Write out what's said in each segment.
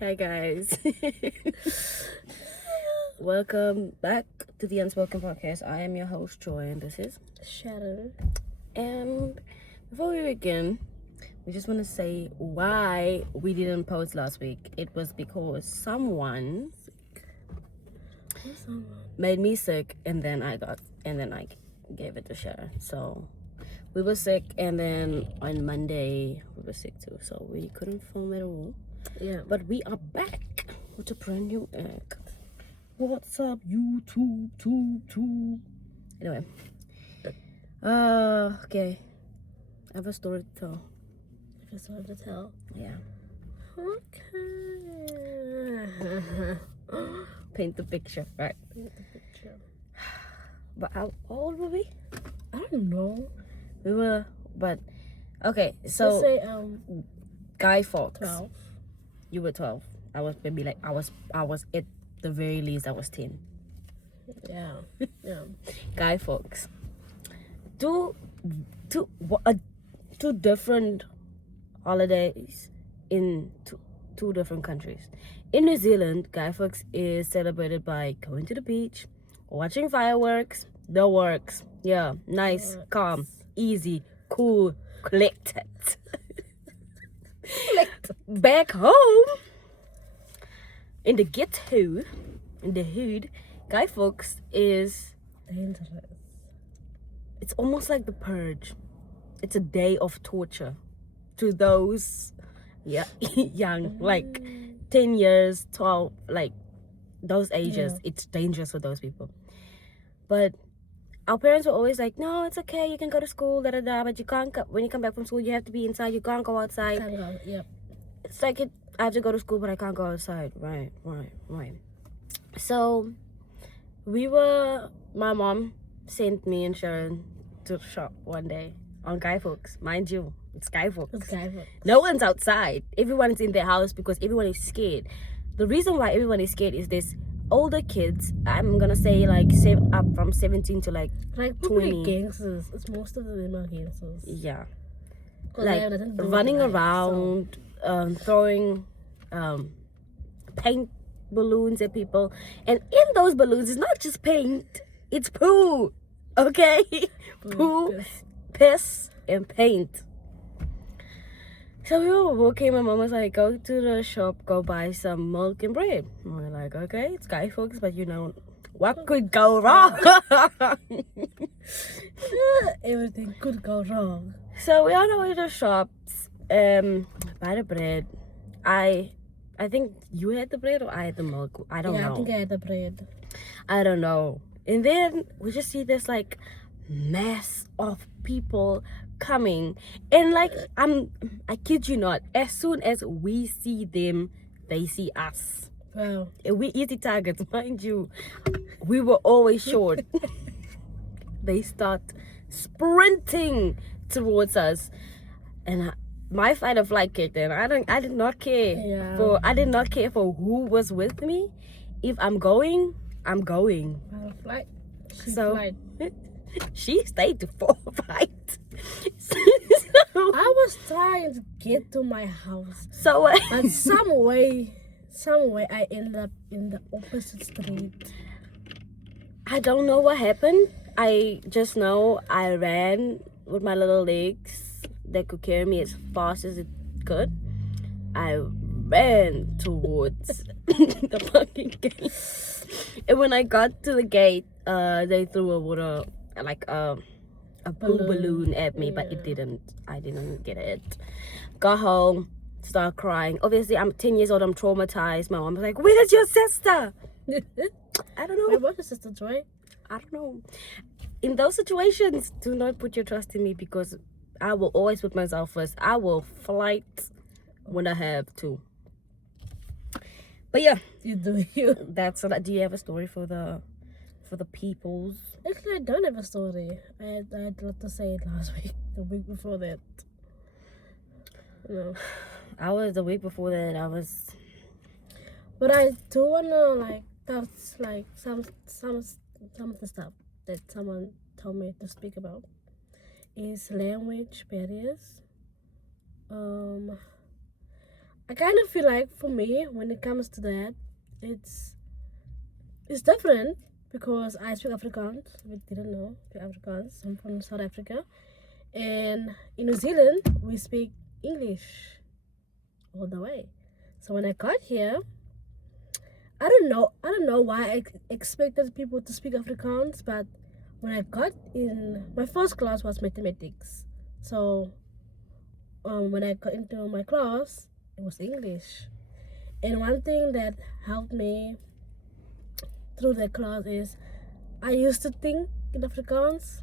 Hi guys. Welcome back to the Unspoken Podcast. I am your host Joy and this is Sharon. And before we begin, we just want to say why we didn't post last week. It was because someone made me sick and then I gave it to Sharon. So we were sick and then on Monday we were sick too. So we couldn't film at all. Yeah. But we are back with a brand new egg. What's up, YouTube? Anyway. Okay. I have a story to tell. Yeah. Okay. Paint the picture, right? But how old were we? I don't know. We were, but okay. Let's So say Guy Fawkes. 12. You were 12. I was maybe like I was at the very least I was 10. Yeah. Yeah. Guy Fawkes. Two different holidays in two different countries. In New Zealand, Guy Fawkes is celebrated by going to the beach, watching fireworks, the works. Yeah, nice, calm, easy, cool, collected. Back home, in the ghetto, in the hood, Guy Fawkes is Dangerous. it's almost like the purge. It's a day of torture to those young, like 10 years, 12, like those ages. Yeah. It's dangerous for those people. But our parents were always like, no, it's okay, you can go to school, but you can't when you come back from school, you have to be inside, you can't go outside. Can't go. Yep. It's like I have to go to school, but I can't go outside. Right. So my mom sent me and Sharon to the shop one day on Guy Fawkes. Mind you, it's Guy Fawkes. It's Guy Fawkes. No one's outside. Everyone's in their house because everyone is scared. The reason why everyone is scared is this older kids, I'm gonna say like up from 17 to like probably 20. gangsters. It's most of them are gangsters. Yeah. 'Cause Like they have nothing to do with running life, around, throwing paint balloons at people, and in those balloons it's not just paint, it's poo. Okay. Poo, piss, and paint. So we were walking, my mom was like, go to the shop, go buy some milk and bread. And we're like, okay, it's Guy Fawkes, but you know what could go wrong? Everything could go wrong. So we on our way to the shops, buy the bread. I think you had the bread or I had the milk. I don't know. I think I had the bread. I don't know. And then we just see this like mass of people coming. And like I kid you not, as soon as we see them, they see us. Wow. And we easy targets, mind you. We were always short. They start sprinting towards us. And my fight or flight kicked in. I did not care. Yeah. I did not care for who was with me. If I'm going, I'm going. Flight. So Flight. she stayed to fight. So, I was trying to get to my house, so but some way I ended up in the opposite street. I don't know what happened. I just know I ran with my little legs that could carry me as fast as it could. I ran towards the fucking gate. And when I got to the gate, they threw a poo balloon at me, but it didn't. I didn't get it. Got home, start crying. Obviously, I'm 10 years old. I'm traumatized. My mom was like, "Where's your sister?" I don't know. Where was your sister, Joy? I don't know. In those situations, do not put your trust in me because I will always put myself first. I will fight when I have to. But yeah, You do you. that's what. Do you have a story for the peoples? Actually, I don't have a story. I had a lot to say it last week, the week before that. No. The week before that. But I do wanna that's like some of the stuff that someone told me to speak about is language barriers. I kind of feel like for me, when it comes to that, it's different because I speak Afrikaans. We didn't know I speak Afrikaans. I'm from South Africa, and in New Zealand we speak English all the way. So when I got here, I don't know why I expected people to speak Afrikaans, but when I got in, my first class was mathematics. So when I got into my class, it was English. And one thing that helped me through the class is I used to think in Afrikaans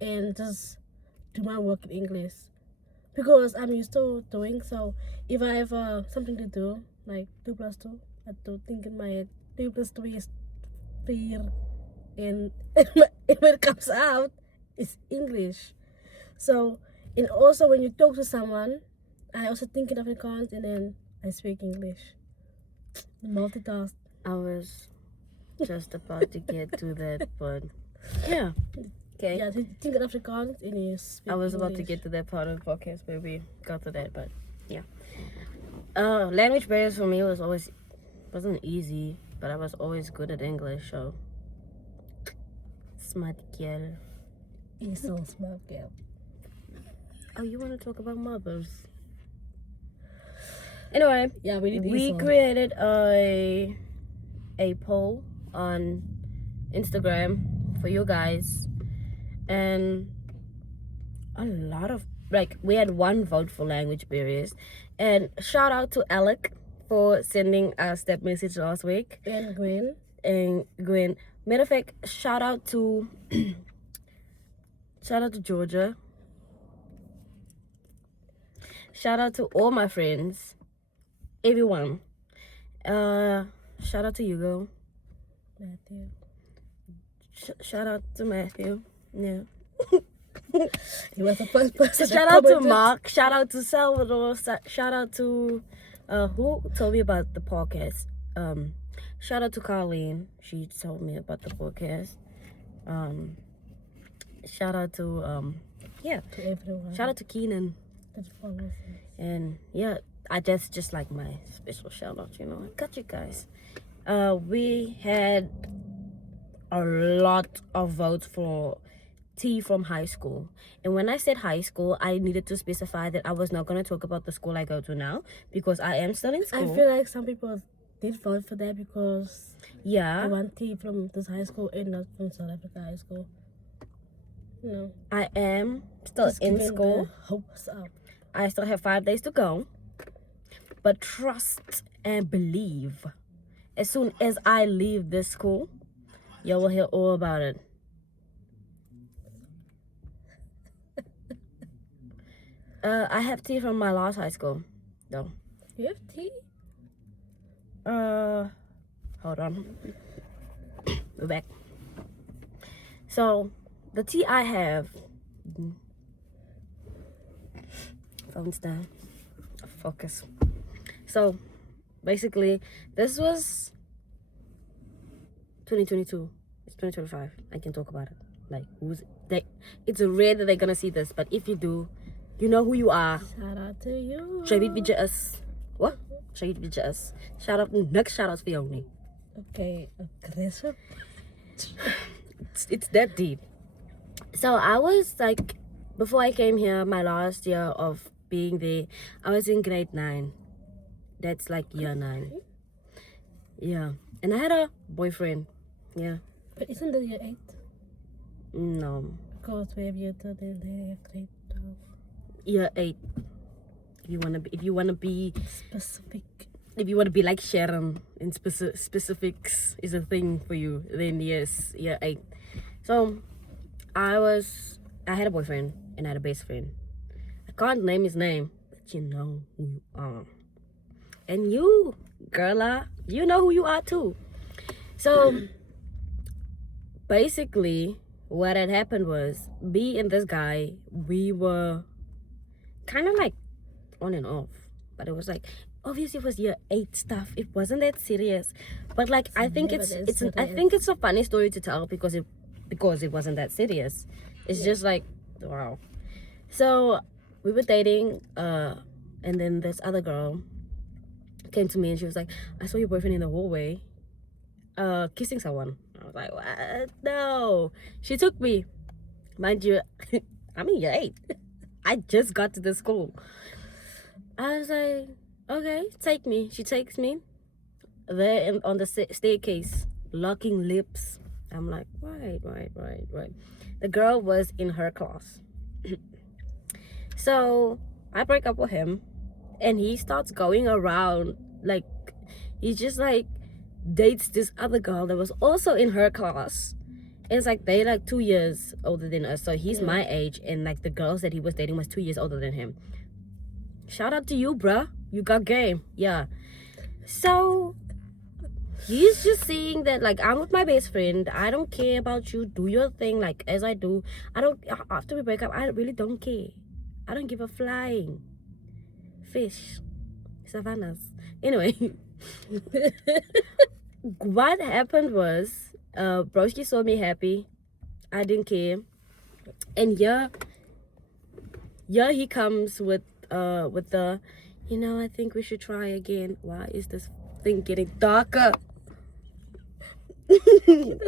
and just do my work in English because I'm used to doing so. If I have something to do, like 2 plus 2, I don't think in my head 2 plus 2 is 4, and when it comes out, it's English. So, and also when you talk to someone, I also think in Afrikaans and then I speak English. Multitask. I was just about to get to that, but yeah. Okay. Yeah, think in Afrikaans and you speak I was about to English. get to that part of the podcast where we got to that, but yeah. Language barriers for me wasn't easy, but I was always good at English, so smart girl. He's so smart, girl. Oh, you want to talk about mothers? Anyway, Yeah, we created a poll on Instagram for you guys, and a lot of we had 1 vote for language barriers, and shout out to Alec for sending us that message last week. And Gwen. Matter of fact, shout out to Georgia. Shout out to all my friends, everyone. Shout out to Hugo. Matthew. Shout out to Matthew. Yeah. He was the first person. Shout out to Mark. Shout out to Salvador. Shout out to who told me about the podcast. Shout out to Colleen. She told me about the podcast. Shout out to To everyone. shout out to Keenan. that follows us. And yeah, that's just like my special shout out, I got you guys. We had a lot of votes for T from high school. And when I said high school, I needed to specify that I was not going to talk about the school I go to now, because I am still in I school. feel like some people did vote for that because they Yeah, want tea from this high school and not from South Africa high school. I am still Just in giving school. the hopes up. I still have 5 days to go. But trust and believe. As soon as I leave this school, you will hear all about it. I have tea from my last high school, though. You have tea? Hold on. We're back. So, the tea I have. Phone's down. Focus. So, basically, this was 2022. It's 2025. I can talk about it. Like, it's rare that they're gonna see this, but if you do, you know who you are. Shout out to you. Shawit BJS. What? Shawit BJS. Shout out. Next shout out for Yoni. Okay, aggressive. It's that deep. So I was like, before I came here, my last year of being there, I was in grade 9. That's like year 9. Yeah. And I had a boyfriend. Yeah. But isn't that your 8? No. Because we have you to the grade 12. Year 8. If you wanna be Specific. if you wanna be like Sharon, and specifics is a thing for you, then yes, year 8. So I had a boyfriend and I had a best friend. I can't name his name, but you know who you are. And you, girla, you know who you are too. So basically what had happened was, me and this guy, we were kind of like on and off. But it was like, obviously it was year 8 stuff. It wasn't that serious. But like, I think never that serious. I think it's a funny story to tell because it wasn't that serious. It's just like, wow. So we were dating, and then this other girl, came to me and she was like, I saw your boyfriend in the hallway kissing someone. I was like, what? No. She took me. Mind you, I'm in year 8. I just got to the school. I was like, okay, take me. She takes me there on the staircase, locking lips. I'm like, right. The girl was in her class. So I break up with him, and he starts going around like he just like dates this other girl that was also in her class. And it's like they like 2 years older than us, so he's my age, and like the girls that he was dating was 2 years older than him. Shout out to you, bruh. You got game. Yeah. So he's just seeing that like I'm with my best friend. I don't care about you. Do your thing like as I do. I don't. After we break up, I really don't care. I don't give a flying fish. Savannas. Anyway, what happened was, broski saw me happy. I didn't care, and yeah, he comes with the, I think we should try again. Why is this thing getting darker? And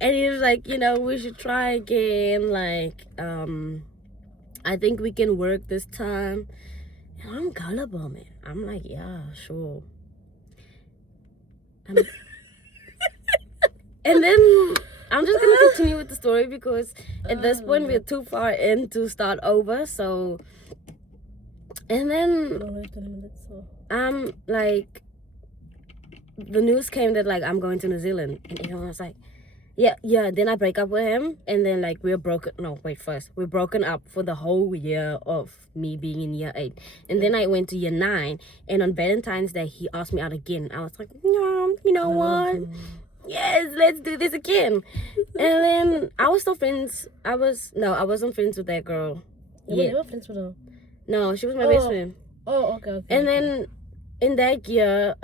he was like, we should try again. Like, I think we can work this time. And I'm gullible, man. I'm like, yeah, sure. And then I'm just gonna continue with the story because at this point we're too far in to start over. So, and then like, the news came that like I'm going to New Zealand, and everyone was like, yeah. Then I break up with him, and then like we're broken. No, wait, first we're broken up for the whole year of me being in year 8, and then I went to year 9, and on Valentine's Day he asked me out again. I was like, no, you know what? Yes, let's do this again. And then I was still friends. I wasn't friends with that girl. You were friends with her? No, she was my best friend. Oh, okay. And then in that year,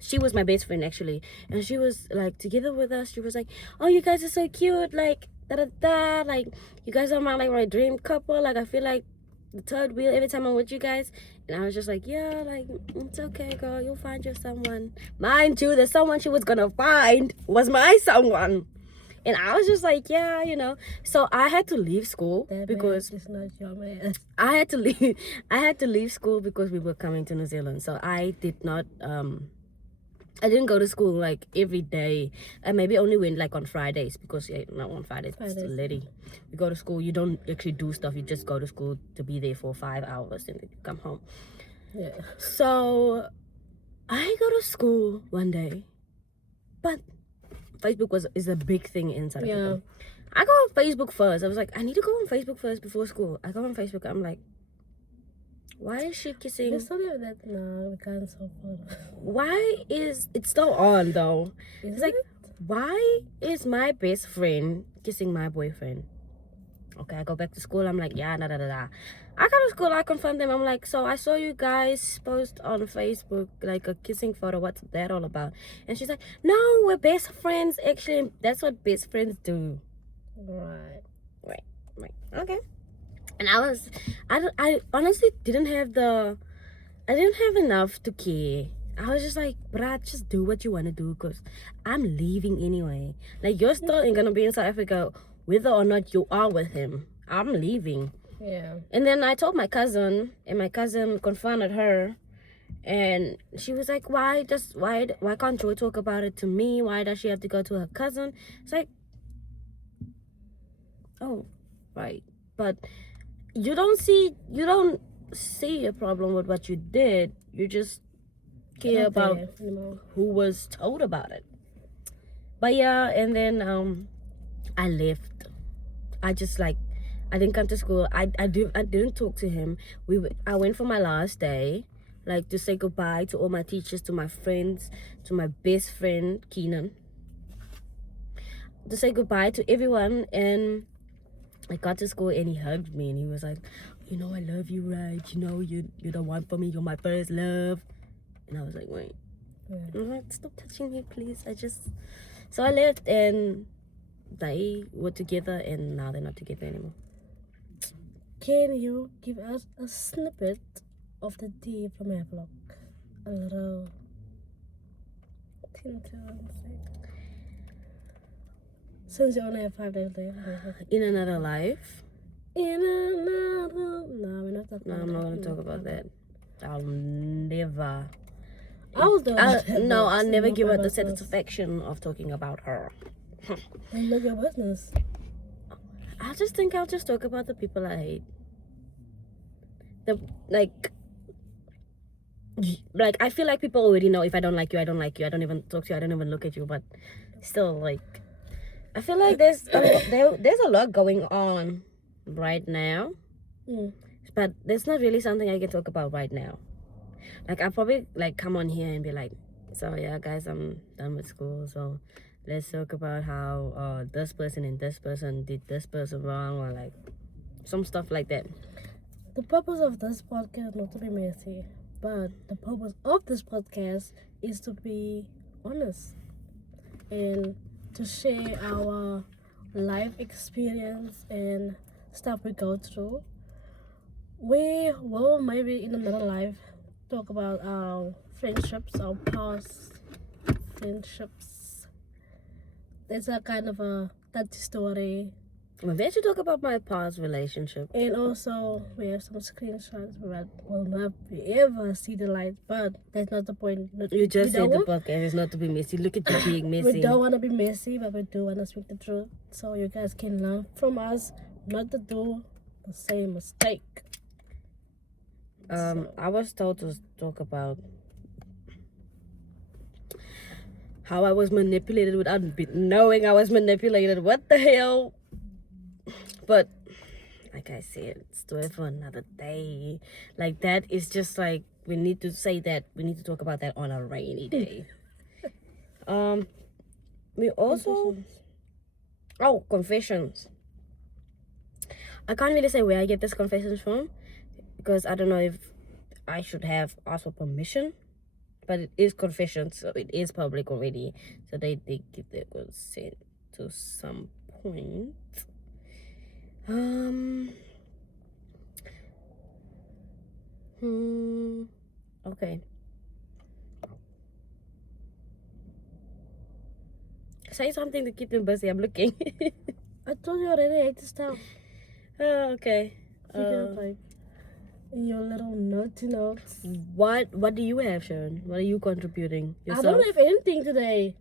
she was my best friend actually, and she was like together with us. She was like, oh, you guys are so cute, like like you guys are my dream couple. Like I feel like the third wheel every time I'm with you guys. And I was just like, yeah, like it's okay, girl, you'll find your someone. Mind you, the someone she was gonna find was my someone. And I was just like, yeah, So I had to leave school because it's not your man. I had to leave school because we were coming to New Zealand. So I didn't go to school like every day. I maybe only went like on Fridays because on Fridays. It's a lady. You go to school, you don't actually do stuff. You just go to school to be there for 5 hours and then you come home. Yeah. So I go to school one day, but Facebook is a big thing in South Africa. I go on Facebook first. I was like, I need to go on Facebook first before school. I go on Facebook. I'm like, why is she kissing? Let's not do that. No, we can't so far. Why is it still on though? It's like, why is my best friend kissing my boyfriend? Okay, I go back to school. I'm like, yeah, da. I go to school. I confirm them. I'm like, so I saw you guys post on Facebook like a kissing photo. What's that all about? And she's like, no, we're best friends. Actually, that's what best friends do. Right. Okay. And I honestly didn't have enough to care. I was just like, bruh, just do what you want to do because I'm leaving anyway. Like, you're still ain't gonna be in South Africa whether or not you are with him. I'm leaving. Yeah. And then I told my cousin, and my cousin confronted her, and she was like, why can't Joy talk about it to me? Why does she have to go to her cousin? It's like, oh, right. But you don't see a problem with what you did. You just care about who was told about it. But yeah, and then I left. I didn't come to school. I didn't talk to him. I went for my last day, like to say goodbye to all my teachers, to my friends, to my best friend Keenan, to say goodbye to everyone. And I got to school and he hugged me and he was like, I love you, right? You're the one for me. You're my first love. And I was like, wait. Yeah. I'm like, stop touching me, please. So I left and they were together and now they're not together anymore. Can you give us a snippet of the day from Havelock? a little thing to say. Since you only have 5 days left. In another life? In another... No, we're not talking No, about I'm not that. going to talk about that. I'll never... I'll do it. No, I'll never Not give her my the business. satisfaction of talking about her. It's not your business. I just think I'll just talk about the people I hate. Like I feel like people already know if I don't like you, I don't like you. I don't even talk to you. I don't even look at you. But still, like, I feel like there's a lot going on right now. But there's not really something I can talk about right now. Like, I'll probably like come on here and be like, so yeah, guys, I'm done with school. So let's talk about how this person and this person did this person wrong, or like some stuff like that. The purpose of this podcast is not to be messy, but the purpose of this podcast is to be honest and to share our life experience and stuff we go through. We will maybe in another life talk about our friendships, our past friendships. It's a kind of a touchy story. Maybe I should talk about my past relationship. And also, we have some screenshots that will not be ever see the light. But that's not the point. You just said the podcast is not to be messy. Look at you being messy. We don't want to be messy, but we do want to speak the truth. So you guys can learn from us not to do the same mistake. I was told to talk about how I was manipulated without knowing I was manipulated. What the hell? But like I said, story for another day. Like, that is just like, we need to say that, we need to talk about that on a rainy day. We also confessions. I can't really say where I get this confessions from, because I don't know if I should have asked for permission, but it is confessions, so it is public already, so they give their consent to some point. Okay. Say something to keep me busy. I'm looking. I told you already, I hate this stuff. Oh, okay. Like in your little naughty notes. What do you have, Sharon? What are you contributing yourself? I don't have anything today.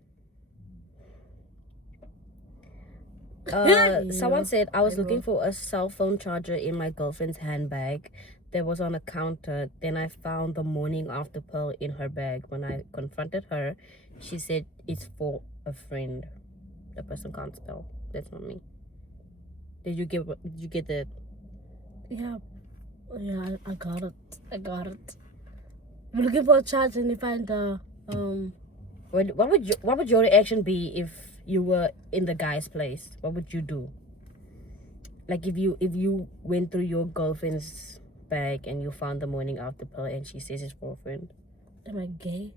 Someone said I was looking for a cell phone charger in my girlfriend's handbag that was on a counter. Then I found the morning after pill in her bag. When I confronted her, she said it's for a friend. The person can't spell. That's not me. Did you get that? Yeah, I got it. I'm looking for a charger and you find the What would your reaction be if you were in the guy's place? What would you do? Like, if you went through your girlfriend's bag and you found the morning after pill and she says it's for a friend. Am I gay?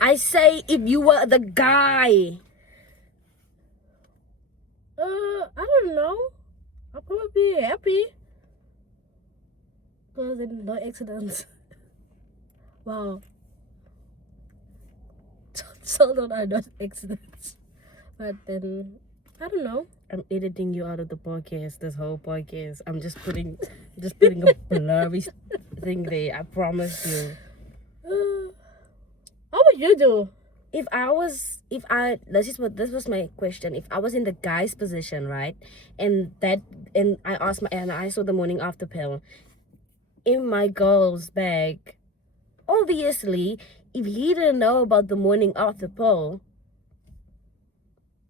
I say if you were the guy. I don't know. I'll probably be happy because there no accidents. Wow. So that I not accidents. But then I don't know. I'm editing you out of the podcast, this whole podcast. I'm just putting a blurry thing there. I promise you. How would you do? This was my question. If I was in the guy's position, right, and I saw the morning after pill in my girl's bag, obviously, if he didn't know about the morning after pill,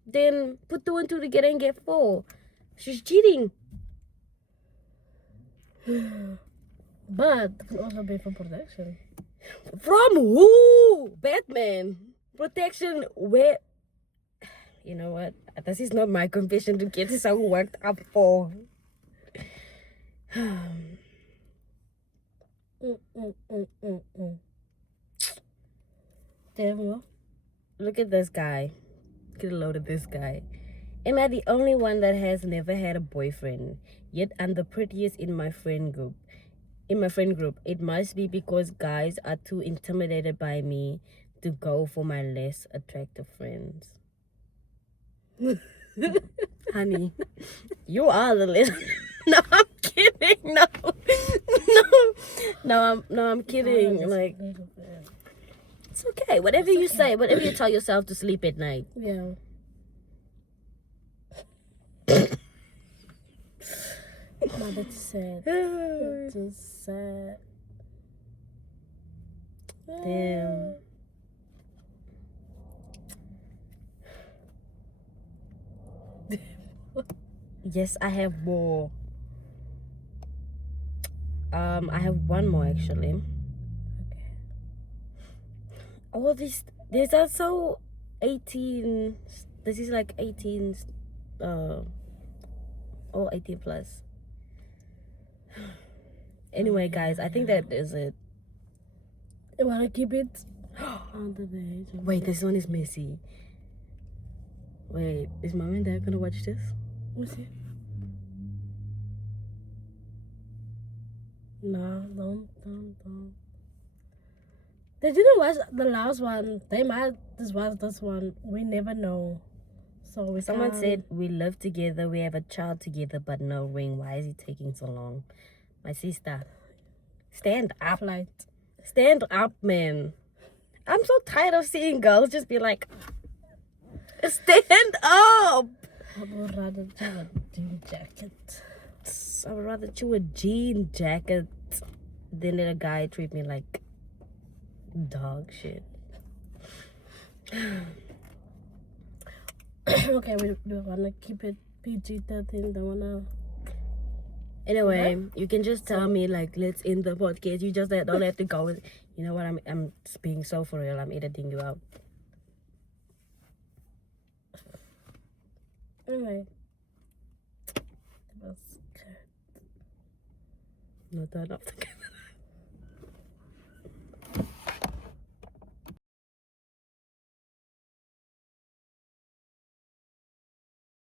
then put 2 and 2 together and get 4. She's cheating. But it can also be for protection. From who? Batman. Protection where? You know what? This is not my confession to get so worked up for. Damn. Look at this guy. Get a load of this guy. Am I the only one that has never had a boyfriend? Yet I'm the prettiest in my friend group. in my friend group. It must be because guys are too intimidated by me to go for my less attractive friends. Honey, you are the less. No, I'm kidding. No, I'm kidding. Like, it's okay. Whatever you say, whatever you tell yourself to sleep at night. Yeah. No, that's sad. That's just sad. Damn. Yes, I have more. I have one more actually. Okay. All these are so 18. This is like 18. All 18 plus. Anyway, guys, I think that is it. I wanna keep it under the age. Wait, this one is messy. Wait, is mom and dad gonna watch this? What's it? No, don't. They didn't watch the last one. They might just watch this one. We never know. So Someone said we live together, we have a child together, but no ring. Why is it taking so long? My sister, stand up. flight. Stand up, man. I'm so tired of seeing girls just be like, stand up. I would rather do a jean jacket. I would rather chew a jean jacket than let a guy treat me like dog shit. Okay, we wanna keep it PG-13. Don't wanna. Anyway, you can just tell me like, let's end the podcast. You just don't have to go with. You know what? I'm being so for real. I'm editing you out. Anyway, that was good. No, turn off the camera.